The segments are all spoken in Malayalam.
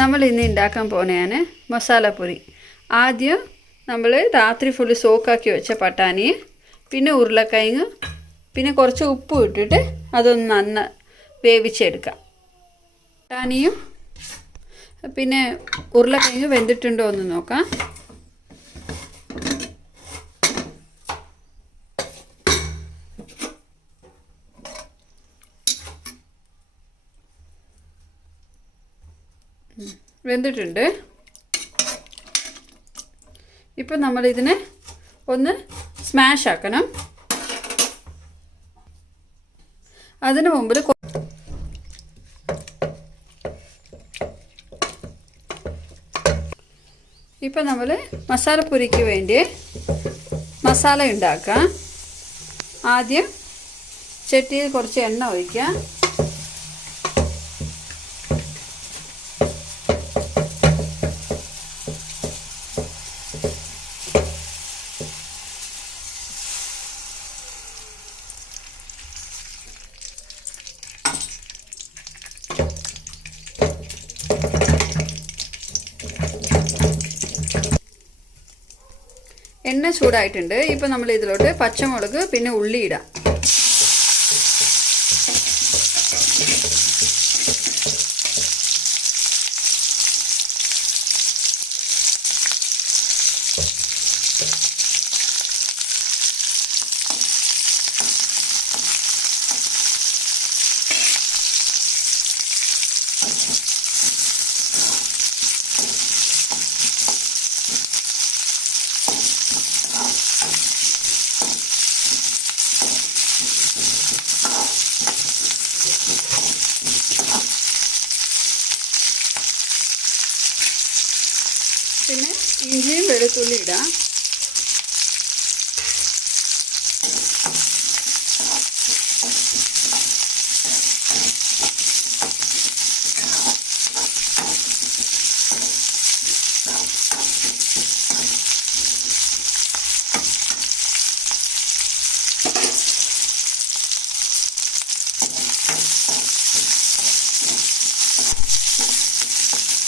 നമ്മൾ ഇന്ന് ഉണ്ടാക്കാൻ പോകുന്നതാണ് മസാലപ്പുരി. ആദ്യം നമ്മൾ രാത്രി ഫുള്ള് സോക്കാക്കി വെച്ച പട്ടാണി, പിന്നെ ഉരുളക്കിഴങ്ങ്, പിന്നെ കുറച്ച് ഉപ്പ് ഇട്ടിട്ട് അതൊന്ന് നന്ന വേവിച്ചെടുക്കാം. പട്ടാണിയും പിന്നെ ഉരുളക്കിഴങ്ങ് വെന്തിട്ടുണ്ടോ എന്ന് നോക്കാം. വെന്തിട്ടുണ്ട്. ഇപ്പം നമ്മളിതിനെ ഒന്ന് സ്മാഷ് ആക്കണം. അതിന് മുമ്പിൽ ഇപ്പം നമ്മൾ മസാലപ്പുരിക്ക് വേണ്ടി മസാല ഉണ്ടാക്കാം. ആദ്യം ചട്ടിയിൽ കുറച്ച് എണ്ണ ഒഴിക്കാം. എണ്ണ ചൂടായിട്ടുണ്ട്. ഇപ്പം നമ്മൾ ഇതിലോട്ട് പച്ചമുളക് പിന്നെ ഉള്ളി ഇടാം. പിന്നെ ഇഞ്ചിയും വെളുത്തുള്ളി ഇടാം.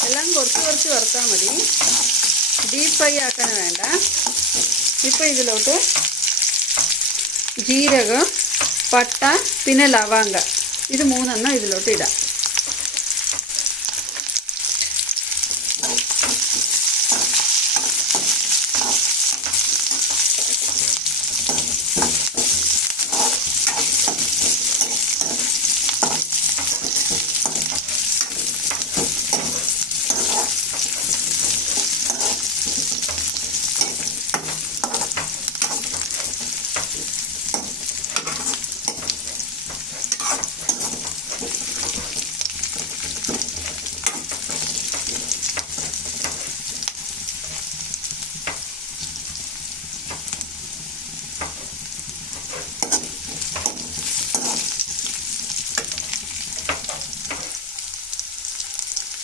എല്ലാം കുറച്ച് കുറച്ച് വറുത്താൽ മതി, ഡീപ്പ് ഫ്രൈ ആക്കാൻ വേണ്ട. ഇപ്പോൾ ഇതിലോട്ട് ജീരകം, പട്ട പിന്നെ ലവംഗ, ഇത് മൂന്നെണ്ണം ഇതിലോട്ട് ഇടാം.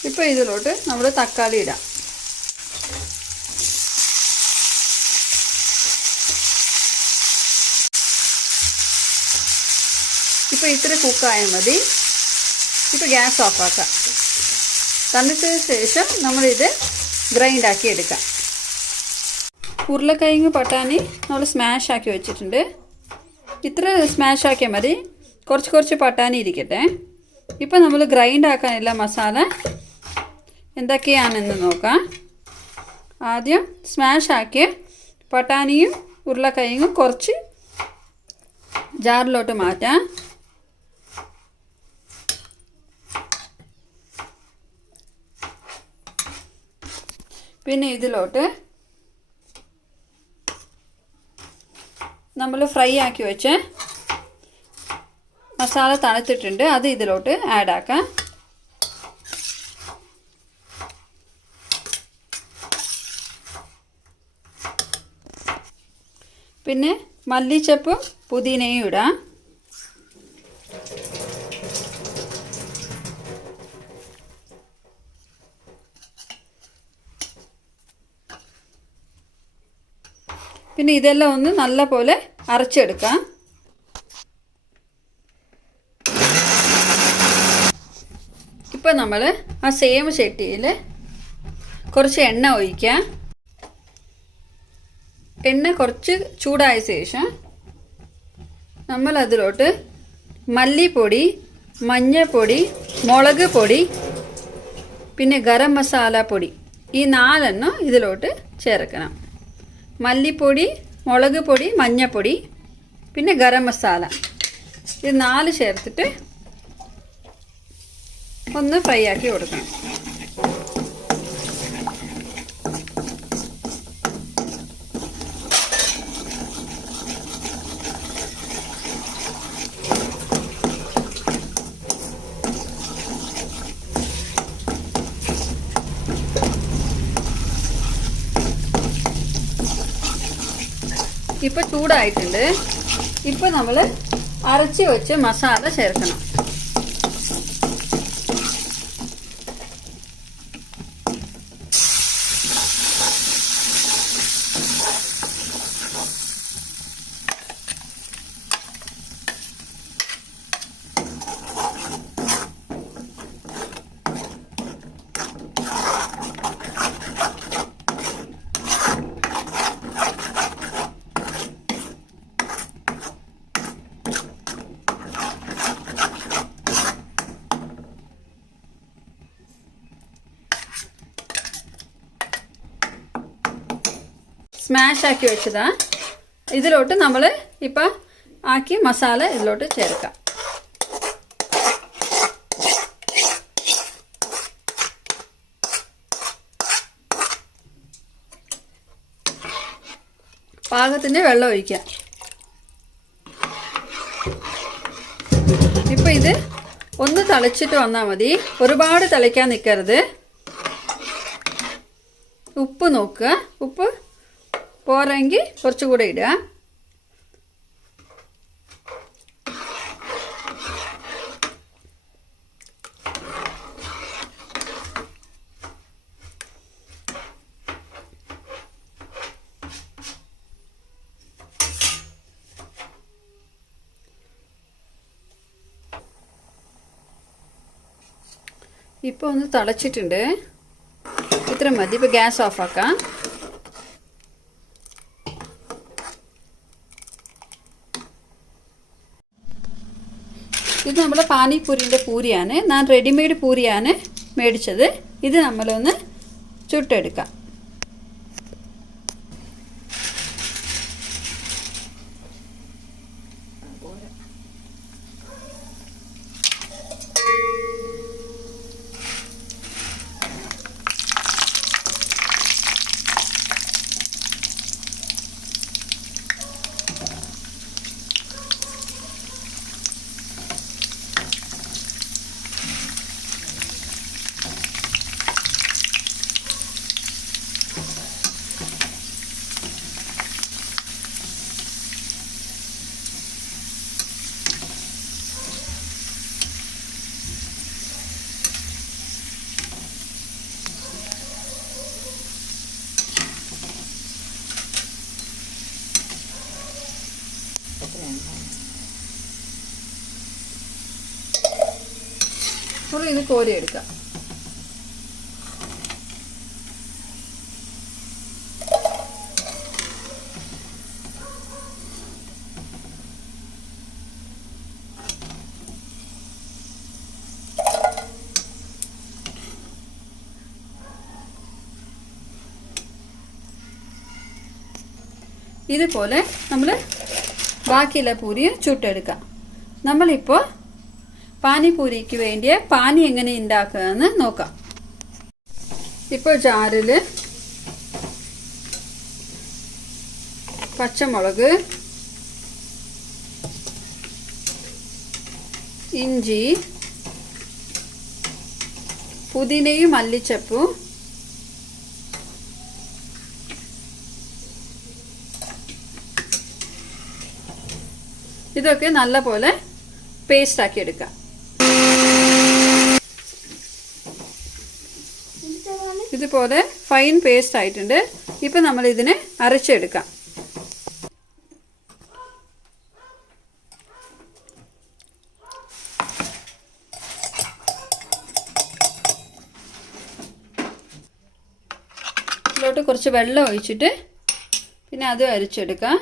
ഇപ്പോൾ ഇതിലോട്ട് നമ്മൾ തക്കാളി ഇടാം. ഇപ്പോൾ ഇത്ര കുക്കായാൽ മതി. ഇപ്പോൾ ഗ്യാസ് ഓഫാക്കാം. തണുത്തതിന് ശേഷം നമ്മളിത് ഗ്രൈൻഡാക്കി എടുക്കാം. ഉരുളക്കിഴങ്ങ് പട്ടാണി നമ്മൾ സ്മാഷ് ആക്കി വെച്ചിട്ടുണ്ട്. ഇത്ര സ്മാഷ് ആക്കിയാൽ മതി. കുറച്ച് കുറച്ച് പട്ടാണി ഇരിക്കട്ടെ. ഇപ്പോൾ നമ്മൾ ഗ്രൈൻഡ് ആക്കാനുള്ള മസാല എന്തൊക്കെയാണെന്ന് നോക്കാം. ആദ്യം സ്മാഷ് ആക്കിയ പട്ടാണിയും ഉരുളക്കിഴങ്ങും കുറച്ച് ജാറിലോട്ട് മാറ്റാം. പിന്നെ ഇതിലോട്ട് നമ്മൾ ഫ്രൈ ആക്കി വെച്ച് മസാല തണുത്തിട്ടുണ്ട്, അത് ഇതിലോട്ട് ആഡ് ആക്കാം. പിന്നെ മല്ലിച്ചപ്പും പുതിനയും ഇടാം. പിന്നെ ഇതെല്ലാം ഒന്ന് നല്ല പോലെ അരച്ചെടുക്കാം. ഇപ്പോൾ നമ്മൾ ആ സെയിം ചട്ടിയിൽ കുറച്ച് എണ്ണ ഒഴിക്കുക. എണ്ണ കുറച്ച് ചൂടായ ശേഷം നമ്മൾ അതിലോട്ട് മല്ലിപ്പൊടി, മഞ്ഞൾപ്പൊടി, മുളക് പൊടി, പിന്നെ ഗരം മസാല പൊടി, ഈ 4 ഇതിലോട്ട് ചേർക്കണം. മല്ലിപ്പൊടി, മുളക് പൊടി, മഞ്ഞൾപ്പൊടി, പിന്നെ ഗരം മസാല, ഇത് 4 ചേർത്തിട്ട് ഒന്ന് ഫ്രൈ ആക്കി കൊടുക്കണം. ഇപ്പോൾ ചൂടായിട്ടുണ്ട്. ഇപ്പോൾ നമ്മൾ അരച്ച് വെച്ച് മസാല ചേർക്കണം. സ്മാഷ് ആക്കി വെച്ചതാ. ഇതിലോട്ട് നമ്മൾ ഇപ്പം ആക്കി മസാല ഇതിലോട്ട് ചേർക്കാം. പാകത്തിന് വെള്ളം ഒഴിക്കാം. ഇപ്പം ഇത് ഒന്ന് തിളച്ചിട്ട് വന്നാൽ മതി, ഒരുപാട് തിളയ്ക്കാൻ നിൽക്കരുത്. ഉപ്പ് നോക്കുക, ഉപ്പ് പോരെങ്കിൽ കുറച്ചുകൂടെ ഇടുക. ഇപ്പോൾ ഒന്ന് തിളച്ചിട്ടുണ്ട്, ഇത്ര മതി. ഇപ്പോൾ ഗ്യാസ് ഓഫാക്കാം. ഇത് നമ്മുടെ പാനിപ്പൂരിൻ്റെ പൂരിയാണ്. ഞാൻ റെഡിമെയ്ഡ് പൂരിയാണ് മേടിച്ചത്. ഇത് നമ്മളൊന്ന് ചുട്ടെടുക്കാം. ഇത് കോരിയെടുക്കാം. ഇതുപോലെ നമ്മൾ ബാക്കിയുള്ള പൂരി ചുട്ടെടുക്കാം. നമ്മളിപ്പോൾ പാനിപൂരിക്ക് വേണ്ടിയ പാനി എങ്ങനെ ഉണ്ടാക്കുകയെന്ന് നോക്കാം. ഇപ്പോൾ ജാറിൽ പച്ചമുളക്, ഇഞ്ചി, പുതിനയും മല്ലിച്ചപ്പും, ഇതൊക്കെ നല്ലപോലെ പേസ്റ്റ് ആക്കി എടുക്കാം. ഇതുപോലെ ഫൈൻ പേസ്റ്റ് ആയിട്ടുണ്ട്. ഇപ്പം നമ്മൾ ഇതിനെ അരച്ചെടുക്കാം. ഇതിലോട്ട് കുറച്ച് വെള്ളം ഒഴിച്ചിട്ട് പിന്നെ അത് അരിച്ചെടുക്കാം.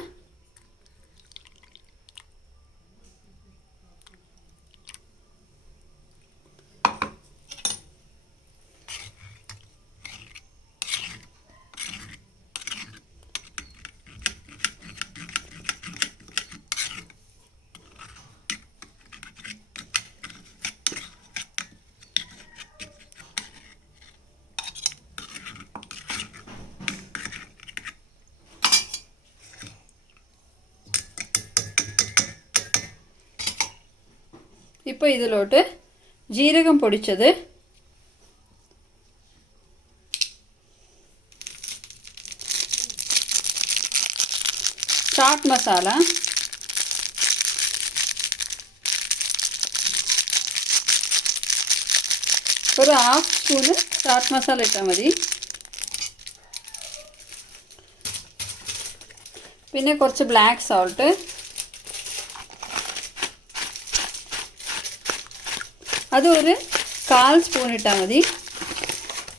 ഇപ്പോൾ ഇതിലോട്ട് ജീരകം പൊടിച്ചത്, ചാട്ട് മസാല, ഒരു 1/2 സ്പൂണ് ചാട്ട് മസാല ഇട്ടാൽ മതി. പിന്നെ കുറച്ച് ബ്ലാക്ക് സോൾട്ട്, അത് ഒരു 1/4 സ്പൂൺ ഇട്ടാൽ മതി.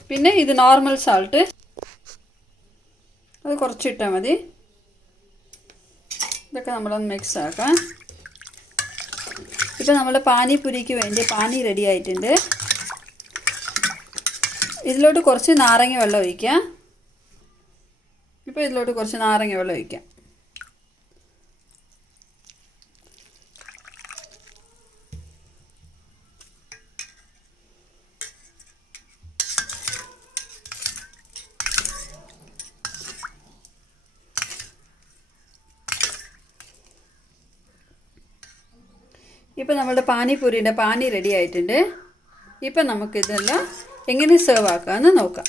പിന്നെ ഇത് നോർമൽ സാൾട്ട്, അത് കുറച്ച് ഇട്ടാൽ മതി. ഇതൊക്കെ നമ്മളൊന്ന് മിക്സ് ആക്കാം. ഇപ്പോൾ നമ്മുടെ പാനിപുരിക്ക് വേണ്ടി പാനി റെഡി ആയിട്ടുണ്ട്. ഇതിലോട്ട് കുറച്ച് നാരങ്ങ വെള്ളം ഒഴിക്കാം. ഇപ്പോൾ ഇതിലോട്ട് കുറച്ച് നാരങ്ങ വെള്ളം ഒഴിക്കാം. ഇപ്പോൾ നമ്മുടെ പാനിപൂരിയുടെ പാനി റെഡി ആയിട്ടുണ്ട്. ഇപ്പം നമുക്കിതെല്ലാം എങ്ങനെ സെർവ് ആക്കാമെന്ന് നോക്കാം.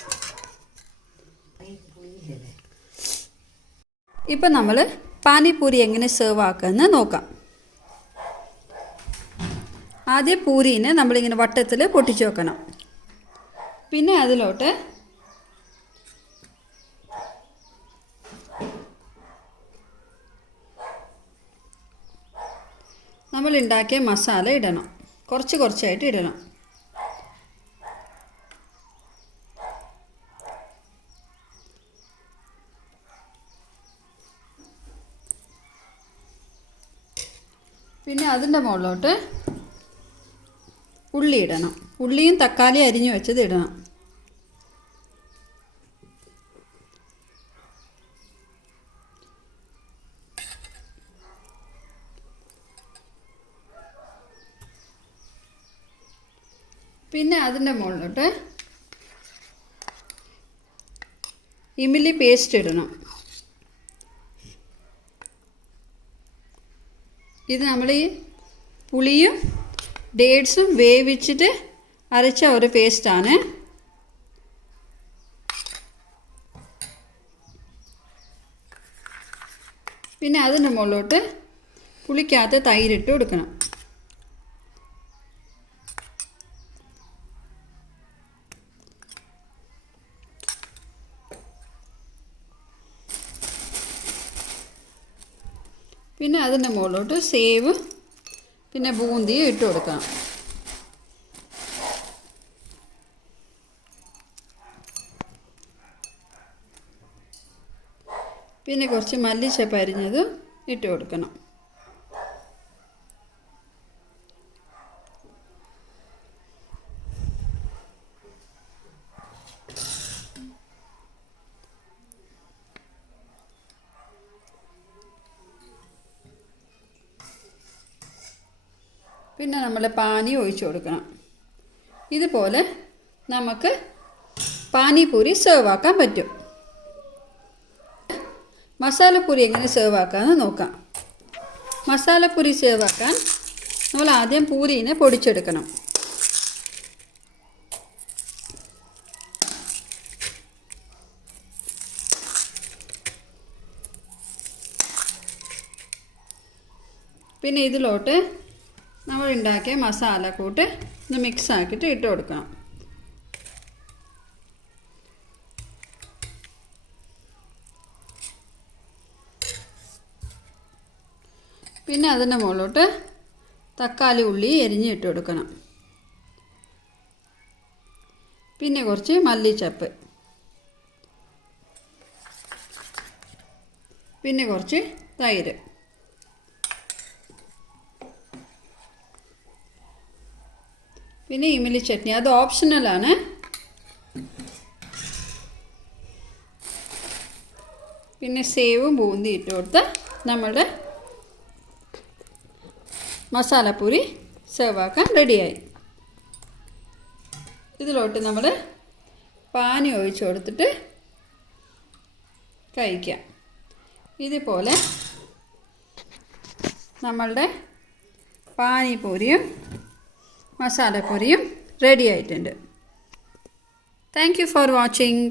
ഇപ്പം നമ്മൾ പാനിപൂരി എങ്ങനെ സെർവ് ആക്കാമെന്ന് നോക്കാം. ആദ്യം പൂരീനെ നമ്മളിങ്ങനെ വട്ടത്തിൽ പൊട്ടിച്ച് വെക്കണം. പിന്നെ അതിലോട്ട് നമ്മൾ ഉണ്ടാക്കിയ മസാല ഇടണം. കുറച്ച് കുറച്ചായിട്ട് ഇടണം. പിന്നെ അതിൻ്റെ മുകളിലോട്ട് ഉള്ളി ഇടണം. ഉള്ളിയും തക്കാളി അരിഞ്ഞു വെച്ചത് ഇടണം. പിന്നെ അതിൻ്റെ മുകളിലോട്ട് ഇമിലി പേസ്റ്റ് ഇടണം. ഇത് നമ്മൾ ഈ പുളിയും ഡേറ്റ്സും വേവിച്ചിട്ട് അരച്ച ഒരു പേസ്റ്റാണ്. പിന്നെ അതിൻ്റെ മുകളിലോട്ട് പുളിക്കകത്ത് തൈരിട്ട് കൊടുക്കണം. പിന്നെ അതിൻ്റെ മുകളിലോട്ട് സേവ് പിന്നെ ബൂന്തി ഇട്ട് കൊടുക്കണം. പിന്നെ കുറച്ച് മല്ലിച്ചപ്പ് അരിഞ്ഞത് ഇട്ട് കൊടുക്കണം. പിന്നെ നമ്മൾ പാനി ഒഴിച്ചു കൊടുക്കണം. ഇതുപോലെ നമുക്ക് പാനിപൂരി സെർവ് ആക്കാൻ പറ്റും. മസാലപ്പൂരി എങ്ങനെ സെർവ് ആക്കാമെന്ന് നോക്കാം. മസാലപ്പൂരി സെർവ് ആക്കാൻ നമ്മൾ ആദ്യം പൂരീനെ പൊടിച്ചെടുക്കണം. പിന്നെ ഇതിലോട്ട് നമ്മൾ ഉണ്ടാക്കിയ മസാല കൂട്ട് ഒന്ന് മിക്സ് ആക്കിയിട്ട് ഇട്ട് കൊടുക്കണം. പിന്നെ അതിൻ്റെ മുകളിലോട്ട് തക്കാളി ഉള്ളി എരിഞ്ഞ് ഇട്ട് കൊടുക്കണം. പിന്നെ കുറച്ച് മല്ലിച്ചപ്പ്. പിന്നെ കുറച്ച് തൈര്. പിന്നെ ഇമലി ചട്നി, അത് ഓപ്ഷണലാണ്. പിന്നെ സേവും ബൂന്തി ഇട്ട് കൊടുത്ത് നമ്മളുടെ മസാലപ്പൂരി സെർവ് ആക്കാൻ റെഡിയായി. ഇതിലോട്ട് നമ്മൾ പാനി ഒഴിച്ച് കൊടുത്തിട്ട് കഴിക്കാം. ഇതുപോലെ നമ്മളുടെ പാനിപൂരിയും മസാലപ്പൂരിയും റെഡി ആയിട്ടുണ്ട്. Thank you for watching.